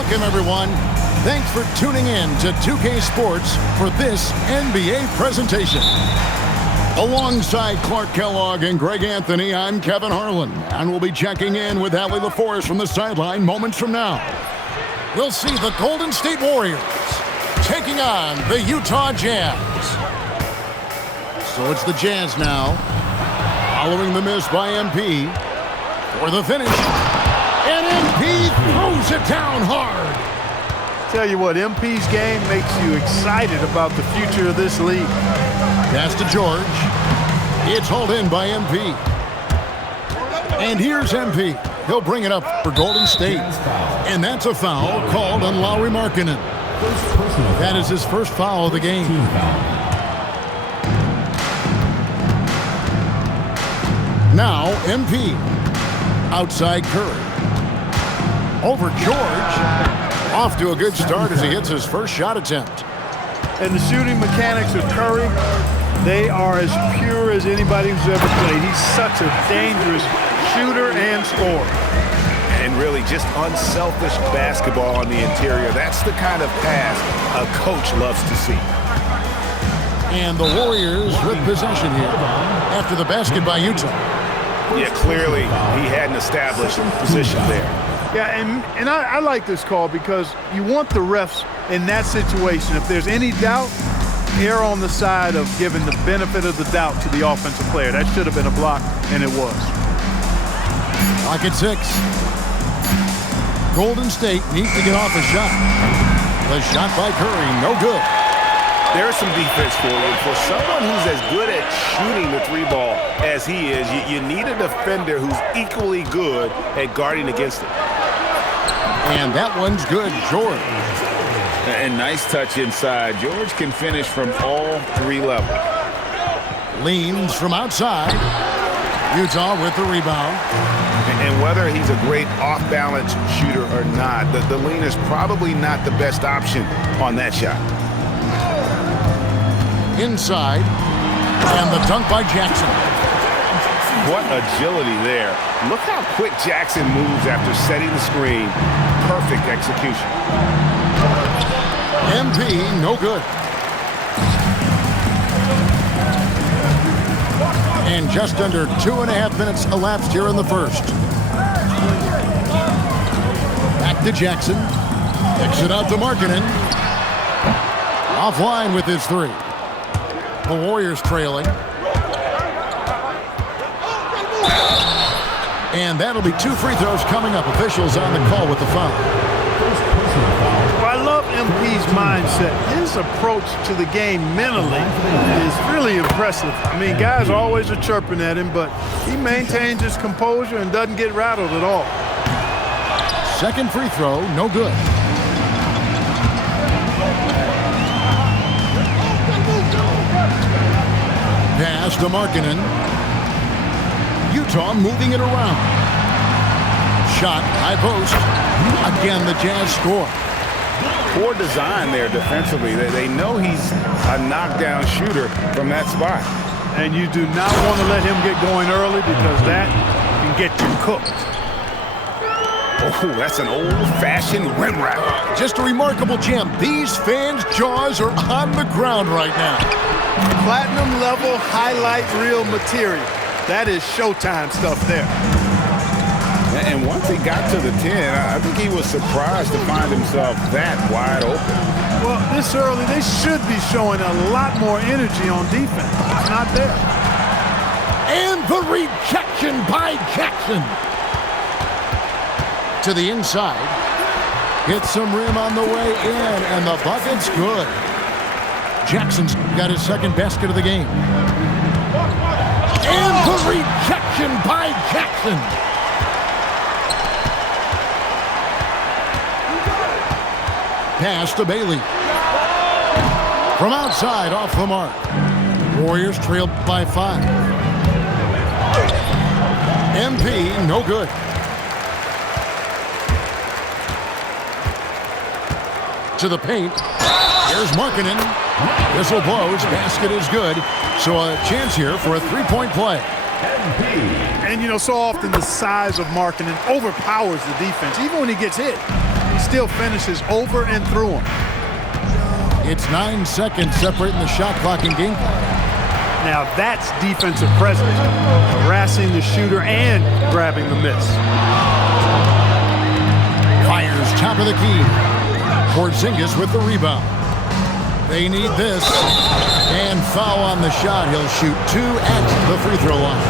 Welcome, everyone. Thanks for tuning in to 2K Sports for this NBA presentation. Alongside Clark Kellogg and Greg Anthony, I'm Kevin Harlan, and we'll be checking in with Allie LaForest from the sideline moments from now. We'll see the Golden State Warriors taking on the Utah Jazz. So it's the Jazz now, following the miss by MP for the finish. And MP throws it down hard. Tell you what, MP's game makes you excited about the future of this league. Pass to George. It's hauled in by MP. And here's MP. He'll bring it up for Golden State. And that's a foul called on Lauri Markkanen. That is his first foul of the game. Now MP. Outside Curry. Over George. Off to a good start as he hits his first shot attempt. And the shooting mechanics of Curry, they are as pure as anybody who's ever played. He's such a dangerous shooter and scorer. And really just unselfish basketball on the interior. That's the kind of pass a coach loves to see. And the Warriors with possession here after the basket by Utah. Yeah, clearly he had an established position there. Yeah, and I like this call because you want the refs in that situation. If there's any doubt, err on the side of giving the benefit of the doubt to the offensive player. That should have been a block, and it was. Clock at 6. Golden State needs to get off a shot. The shot by Curry, no good. There's some defense for you. For someone who's as good at shooting the three ball as he is, you need a defender who's equally good at guarding against it. And that one's good, George. And nice touch inside. George can finish from all three levels. Leans from outside. Utah with the rebound. And whether he's a great off-balance shooter or not, the lean is probably not the best option on that shot. Inside. And the dunk by Jackson. What agility there. Look how quick Jackson moves after setting the screen. Perfect execution. MP, no good. And just under 2.5 minutes elapsed here in the first. Back to Jackson. Kicks it out to Markkanen. Offline with his three. The Warriors trailing. And that'll be 2 free throws coming up. Officials on the call with the foul. Well, I love MP's mindset. His approach to the game mentally is really impressive. I mean, guys always are chirping at him, but he maintains his composure and doesn't get rattled at all. Second free throw, no good. Pass to Markkanen. Utah moving it around. Shot, high post. Again, the Jazz score. Poor design there defensively. They know he's a knockdown shooter from that spot. And you do not want to let him get going early because that can get you cooked. Oh, that's an old-fashioned rim wrap. Just a remarkable gem. These fans' jaws are on the ground right now. Platinum level highlight reel material. That is Showtime stuff there. And once he got to the 10, I think he was surprised to find himself that wide open. Well, this early, they should be showing a lot more energy on defense. It's not there. And the rejection by Jackson. To the inside. Hits some rim on the way in, and the bucket's good. Jackson's got his second basket of the game. And the rejection by Jackson. Pass to Bailey. From outside, off the mark. Warriors trailed by 5. MP, no good. To the paint. Here's Markkanen. Whistle blows. Basket is good. So a chance here for a three-point play. And, you know, so often the size of Markkanen overpowers the defense, even when he gets hit. still finishes over and through them. It's 9 seconds separating the shot clock and game clock. Now that's defensive presence, harassing the shooter and grabbing the miss. Fires top of the key. Porzingis with the rebound. They need this. And foul on the shot. He'll shoot 2 at the free throw line.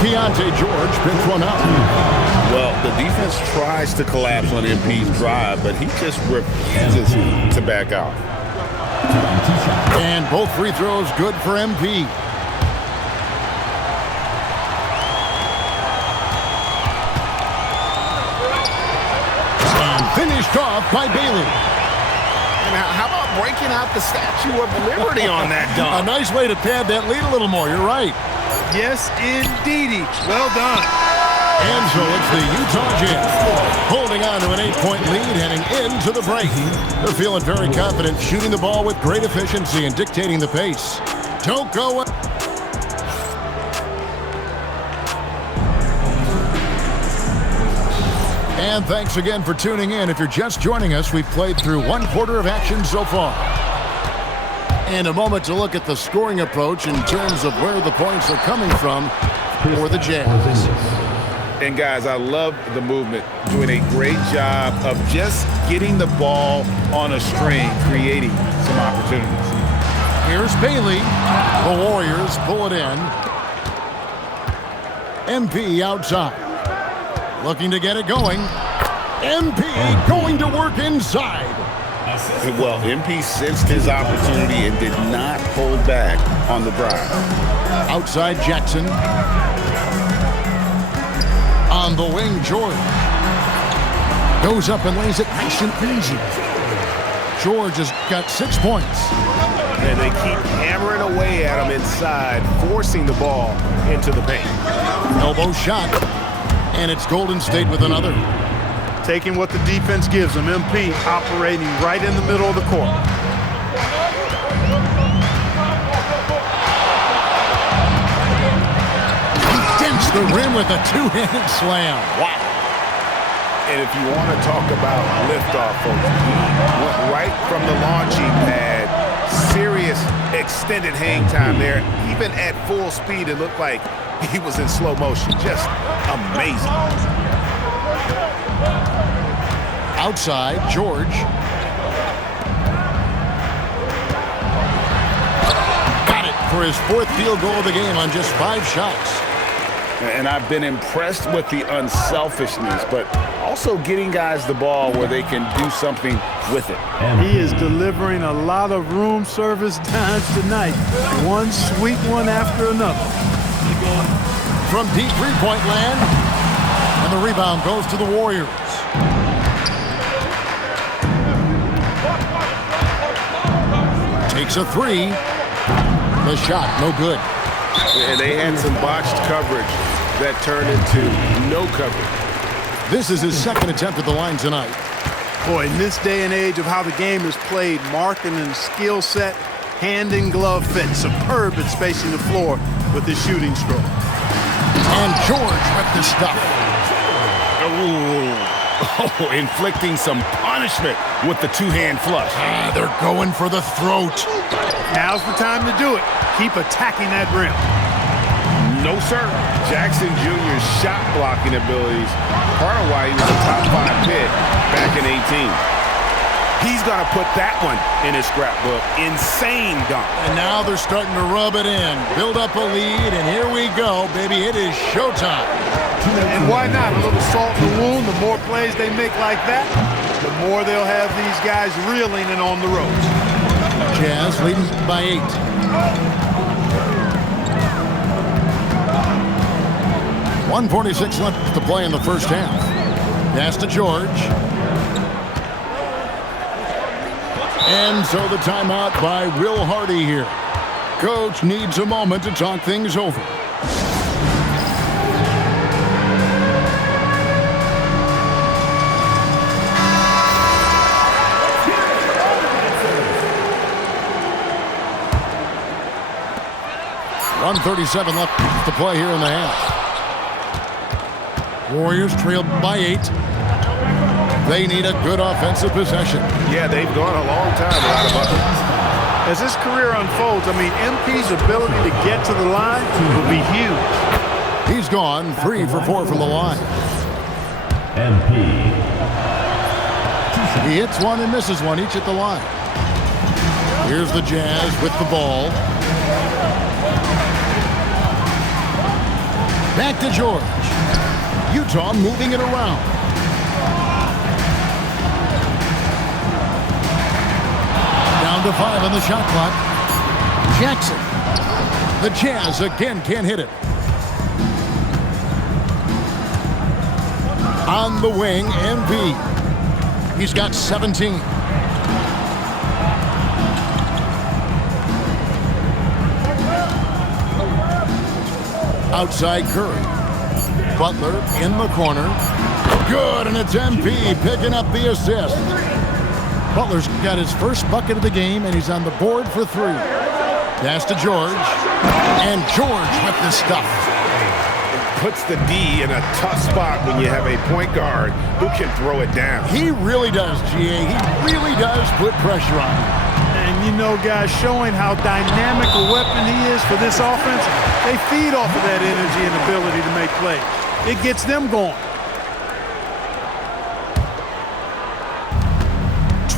Keontae George picks one up. Well, the defense tries to collapse on MP's drive, but he just refuses to back out. And both free throws good for MP. And finished off by Bailey. Now, how about breaking out the Statue of Liberty on that A dunk? nice way to pad that lead a little more. You're right. Yes, indeedy. Well done. And so it's the Utah Jazz holding on to an 8-point lead heading into the break. They're feeling very confident, shooting the ball with great efficiency and dictating the pace. Don't go. And thanks again for tuning in. If you're just joining us, we've played through 1/4 of action so far. And a moment to look at the scoring approach in terms of where the points are coming from for the Jazz. And guys, I love the movement, doing a great job of just getting the ball on a string, creating some opportunities. Here's Bailey. The Warriors pull it in. MP outside. Looking to get it going. MP going to work inside. Well, MP sensed his opportunity and did not hold back on the drive. Outside Jackson. On the wing, George. Goes up and lays it nice and easy. George has got 6 points. And they keep hammering away at him inside, forcing the ball into the paint. Elbow shot. And it's Golden State with another. Taking what the defense gives them. MP operating right in the middle of the court. He dents the rim with a 2-handed slam. Wow. And if you want to talk about liftoff, folks, he went right from the launching pad. Serious extended hang time there. Even at full speed, it looked like he was in slow motion. Just amazing. Outside, George. Got it for his 4th field goal of the game on just 5 shots. And I've been impressed with the unselfishness, but also getting guys the ball where they can do something with it. He is delivering a lot of room service dimes tonight. One sweet one after another. From deep three-point land. And the rebound goes to the Warriors. Takes a 3. The shot, no good. And they had some botched coverage that turned into no coverage. This is his 2nd attempt at the line tonight. Boy, in this day and age of how the game is played, marking and skill set, hand and glove fit, superb at spacing the floor with his shooting stroke. And George with the stuff. Oh, inflicting some punishment with the 2-hand flush. They're going for the throat. Now's the time to do it. Keep attacking that rim. No, sir. Jackson Jr.'s shot blocking abilities, part of why he was a top 5 pick back in 18. He's going to put that one in his scrapbook. Insane dunk. And now they're starting to rub it in. Build up a lead, and here we go, baby. It is showtime. And why not? A little salt in the wound. The more plays they make like that, the more they'll have these guys reeling and on the ropes. Jazz leading by 8. .146 left to play in the first half. Pass to George. And so the timeout by Will Hardy here. Coach needs a moment to talk things over. .137 left to play here in the half. Warriors trailed by 8. They need a good offensive possession. Yeah, they've gone a long time without a bucket. As his career unfolds, I mean, MP's ability to get to the line will be huge. He's gone 3 for 4 from the line. MP. He hits one and misses one, each at the line. Here's the Jazz with the ball. Back to George. Utah moving it around. Down to 5 on the shot clock. Jackson. The Jazz again can't hit it. On the wing, MP. He's got 17. Outside Curry. Butler in the corner. Good, and it's MP picking up the assist. Butler's got his first bucket of the game, and he's on the board for 3. Pass to George. And George with the stuff. Puts the D in a tough spot when you have a point guard who can throw it down. He really does, GA. He really does put pressure on him. And you know, guys, showing how dynamic a weapon he is for this offense, they feed off of that energy and ability to make plays. It gets them going.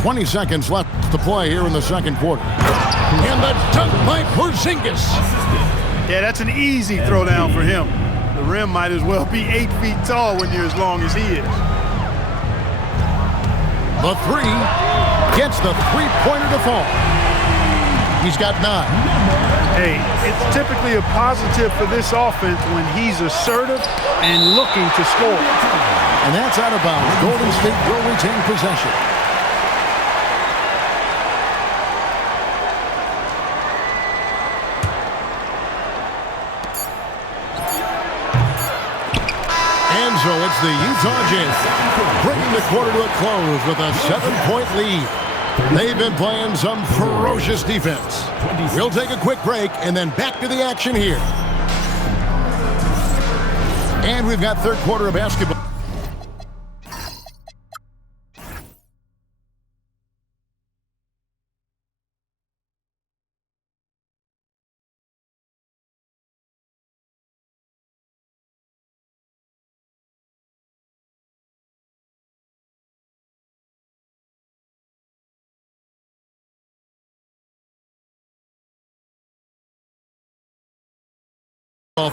20 seconds left to play here in the second quarter. And the dunk by Porzingis. Yeah, that's an easy throwdown for him. The rim might as well be 8 feet tall when you're as long as he is. The 3 gets the three-pointer to fall. He's got 9. Hey, it's typically a positive for this offense when he's assertive and looking to score. And that's out of bounds. Golden State will retain possession. And so it's the Utah Jazz bringing the quarter to a close with a 7-point lead. They've been playing some ferocious defense. We'll take a quick break and then back to the action here. And we've got third quarter of basketball.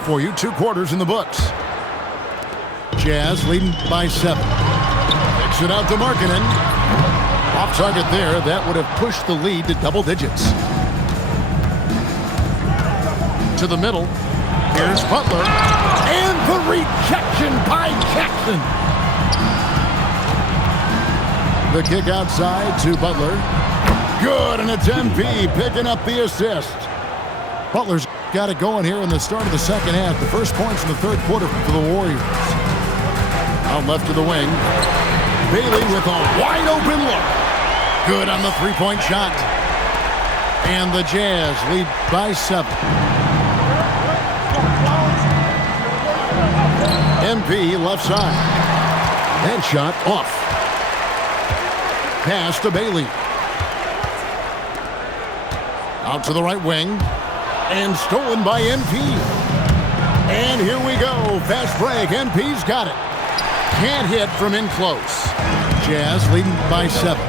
For you, 2 quarters in the books. Jazz leading by 7. Kicks it out to Markkanen. Off target there. That would have pushed the lead to double digits. To the middle. Here's Butler. And the rejection by Jackson. The kick outside to Butler. Good, and it's MP picking up the assist. Butler's got it going here in the start of the second half. The first points in the third quarter for the Warriors. Out left to the wing. Bailey with a wide open look. Good on the three-point shot. And the Jazz lead by 7. MP left side. That shot off. Pass to Bailey. Out to the right wing. And stolen by MP. And here we go. Fast break. MP's got it. Can't hit from in close. Jazz leading by 7.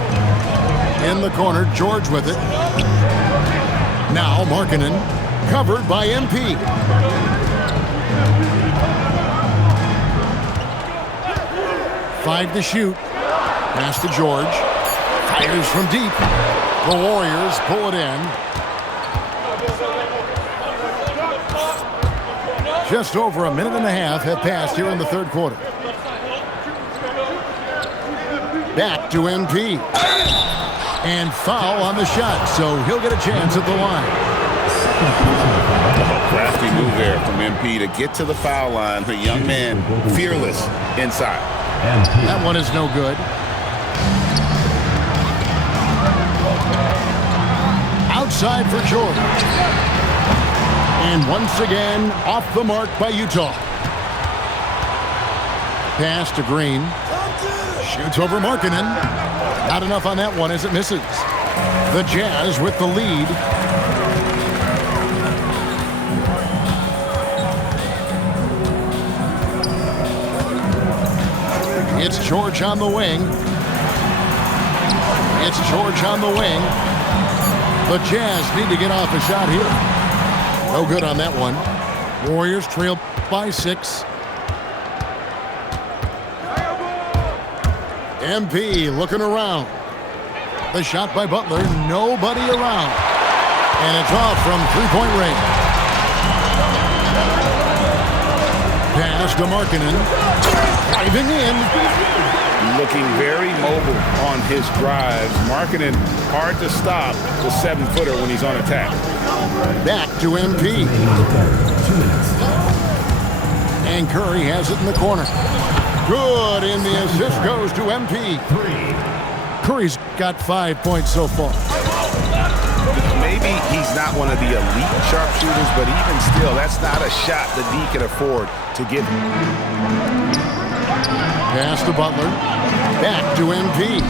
In the corner, George with it. Now Markkanen. Covered by MP. Five to shoot. Pass to George. Fires from deep. The Warriors pull it in. Just over a minute and a half have passed here in the third quarter. Back to MP. And foul on the shot, so he'll get a chance at the line. A crafty move there from MP to get to the foul line. The young man, fearless inside. That one is no good. Outside for George. And once again, off the mark by Utah. Pass to Green. Shoots over Markkanen. Not enough on that one as it misses. The Jazz with the lead. It's George on the wing. It's George on the wing. The Jazz need to get off a shot here. No good on that one. Warriors trail by 6. MP looking around. The shot by Butler. Nobody around. And it's off from three-point range. Pass to Markkanen. Driving in. Looking very mobile on his drives. Markkanen hard to stop the 7-footer when he's on attack. Back to MP. And Curry has it in the corner. Good, and the assist goes to MP. Curry's got 5 points so far. Maybe he's not one of the elite sharpshooters, but even still, that's not a shot that he can afford to give him. Pass to Butler. Back to MP.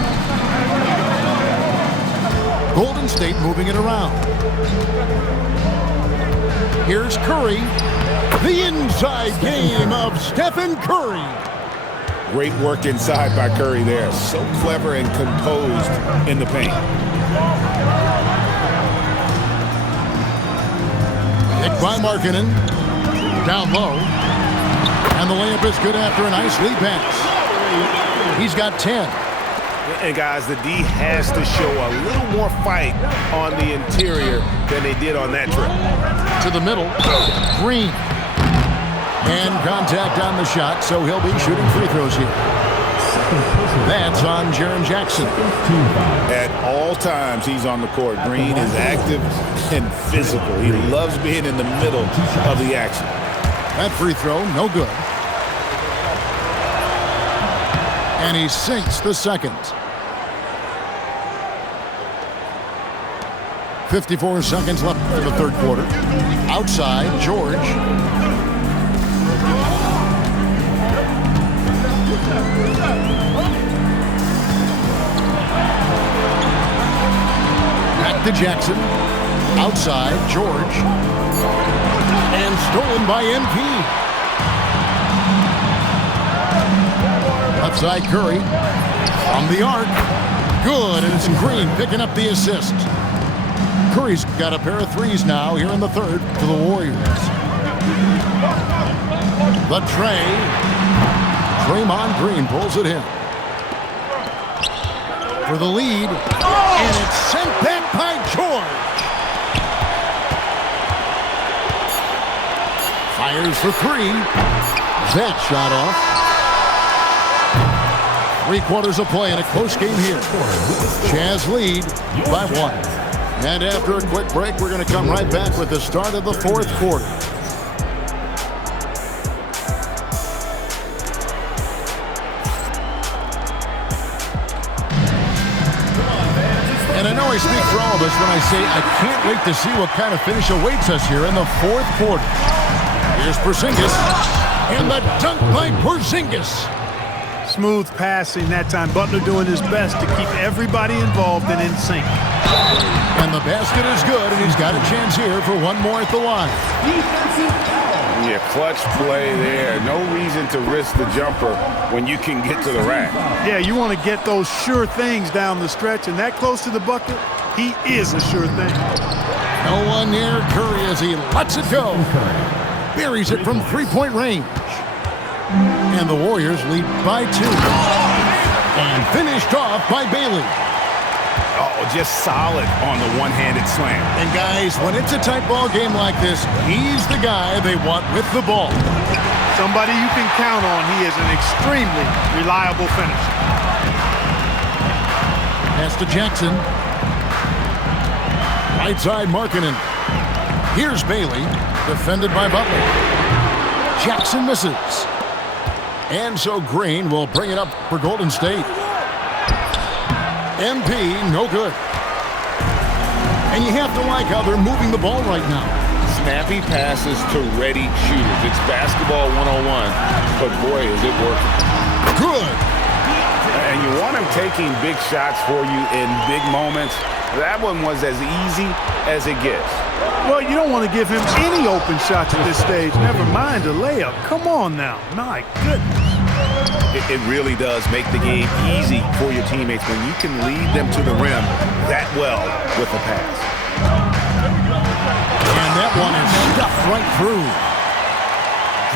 Golden State moving it around. Here's Curry. The inside game of Stephen Curry. Great work inside by Curry there. So clever and composed in the paint. Picked by Markkanen. Down low. And the layup is good after a nice lead pass. He's got 10. And guys, the D has to show a little more fight on the interior than they did on that trip. To the middle. Green. And contact on the shot, so he'll be shooting free throws here. That's on Jaren Jackson. At all times, he's on the court. Green is active and physical. He loves being in the middle of the action. That free throw, no good. And he sinks the second. 54 seconds left in the third quarter. Outside, George. Back to Jackson. Outside, George. And stolen by MP. Left side, Curry. From the arc. Good, and it's Green picking up the assist. Curry's got a pair of threes now here in the third for the Warriors. The tray. Draymond Green pulls it in. For the lead. And it's sent back by George. Fires for 3. That shot off. 3 quarters of play in a close game here. Jazz lead by 1. And after a quick break, we're going to come right back with the start of the fourth quarter. And I know I speak for all of us when I say I can't wait to see what kind of finish awaits us here in the fourth quarter. Here's Porzingis, and the dunk by Porzingis. Smooth passing that time. Butler doing his best to keep everybody involved and in sync. And the basket is good, and he's got a chance here for one more at the line. Yeah, clutch play there. No reason to risk the jumper when you can get to the rack. Yeah, you want to get those sure things down the stretch, and that close to the bucket, he is a sure thing. No one near Curry as he lets it go. Buries it from three-point range. And the Warriors lead by 2. And finished off by Bailey. Oh, just solid on the one-handed slam. And guys, when it's a tight ball game like this, he's the guy they want with the ball. Somebody you can count on. He is an extremely reliable finisher. Pass to Jackson. Right side, Markkanen. Here's Bailey, defended by Butler. Jackson misses. And so Green will bring it up for Golden State. MP, no good. And you have to like how they're moving the ball right now. Snappy passes to ready shooters. It's basketball 101, but boy, is it working. Good. And you want him taking big shots for you in big moments. That one was as easy as it gets. Well, you don't want to give him any open shots at this stage. Never mind a layup. Come on now. My goodness. It really does make the game easy for your teammates when you can lead them to the rim that well with a pass. And that one is stuffed right through.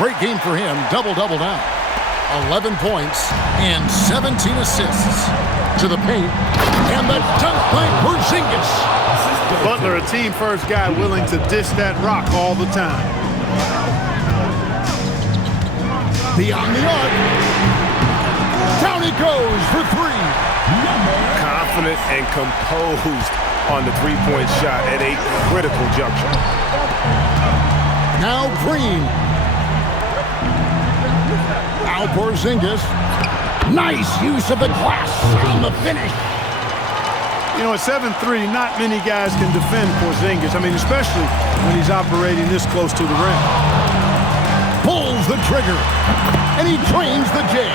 Great game for him. Double-double now. 11 points and 17 assists. To the paint. And the dunk by Porzingis. Butler, a team-first guy willing to dish that rock all the time. Beyond the arc. Down he goes for three. Confident and composed on the three-point shot at a critical juncture. Now Green. Now Porzingis. Nice use of the glass on the finish. You know, at 7'3", not many guys can defend Porzingis. I mean, especially when he's operating this close to the rim. Pulls the trigger. And he trains the J.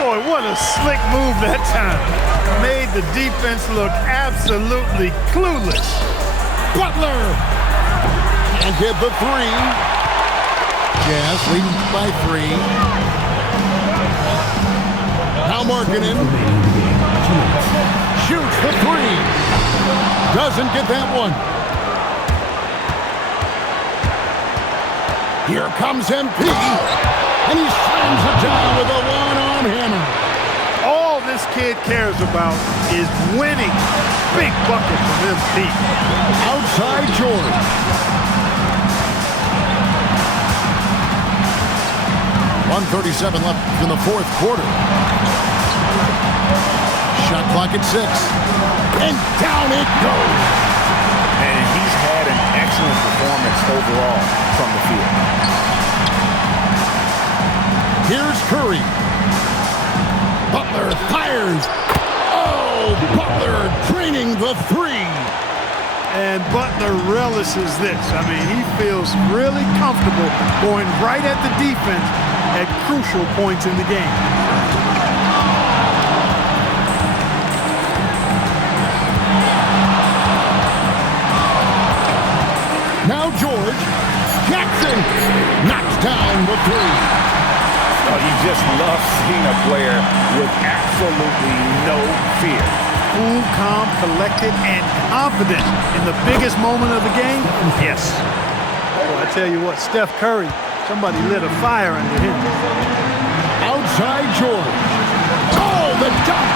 Boy, what a slick move that time. Made the defense look absolutely clueless. Butler. And hit the three. Jazz leading by 3. Now Markkanen. Shoots the 3. Doesn't get that one. Here comes MP. And he slams it down with a one-arm hammer. All this kid cares about is winning. Big bucket from MP. Outside George. .137 left in the fourth quarter. Shot clock at 6. And down it goes. And he's had an excellent performance overall from the field. Here's Curry. Butler fires. Oh, Butler draining the 3. And Butler relishes this. I mean, he feels really comfortable going right at the defense at crucial points in the game. Now George. Jackson knocks down the 3. Oh, you just love seeing a player with absolutely no fear. Cool, calm, collected, and confident in the biggest moment of the game? Yes. Well, I tell you what, Steph Curry, somebody lit a fire under him. Outside George. Oh, the dunk.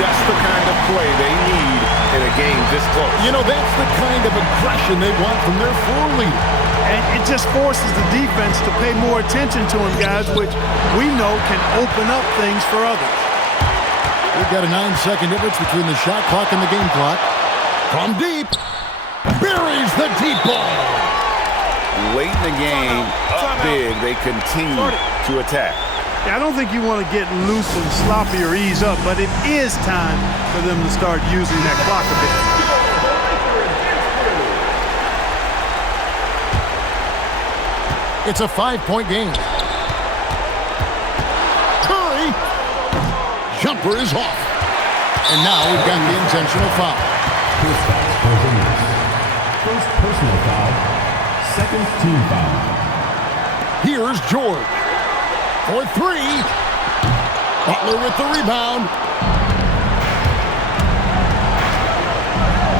Just the kind of play they need in a game this close. You know, that's the kind of aggression they want from their floor leader. And it just forces the defense to pay more attention to him, guys, which we know can open up things for others. We've got a 9-second difference between the shot clock and the game clock. From deep. Buries the deep ball. Late in the game, up big, they continue to attack. Yeah, I don't think you want to get loose and sloppy or ease up, but it is time for them to start using that clock a bit. It's a 5-point game. Curry. Jumper is off. And now we've got the intentional foul. First personal foul. Second team foul. Here's George. For 3. Butler with the rebound.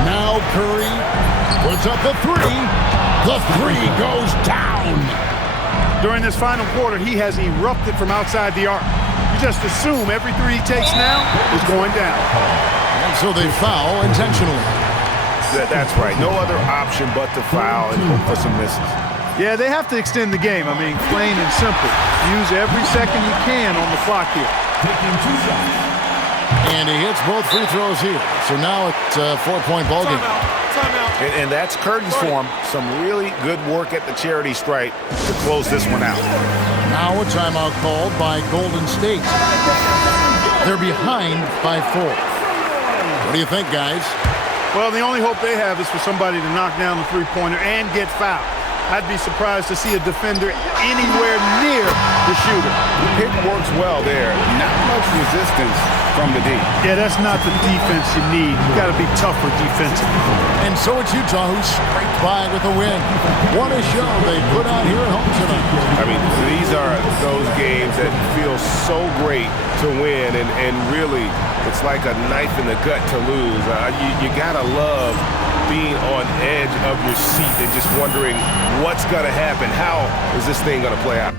Now Curry puts up the 3. The 3 goes down. During this final quarter, he has erupted from outside the arc. You just assume every 3 he takes now is going down. And so they foul intentionally. That's right. No other option but to foul and hope for some misses. Yeah, they have to extend the game. I mean, plain and simple. Use every second you can on the clock here. Taking 2 shots. And he hits both free throws here. So now it's a 4-point ball game. And that's curtains for him. Some really good work at the charity stripe to close this one out. Now a timeout called by Golden State. They're behind by 4. What do you think, guys? Well, the only hope they have is for somebody to knock down the three-pointer and get fouled. I'd be surprised to see a defender anywhere near the shooter. The pick works well there. Not much resistance from the D. Yeah, that's not the defense you need. You got to be tougher defensively. And so it's Utah who scraped by with a win. What a show they put on here at home tonight. I mean, these are those games that feel so great to win, and really, it's like a knife in the gut to lose. You gotta love being on edge of your seat and just wondering what's gonna happen. How is this thing gonna play out?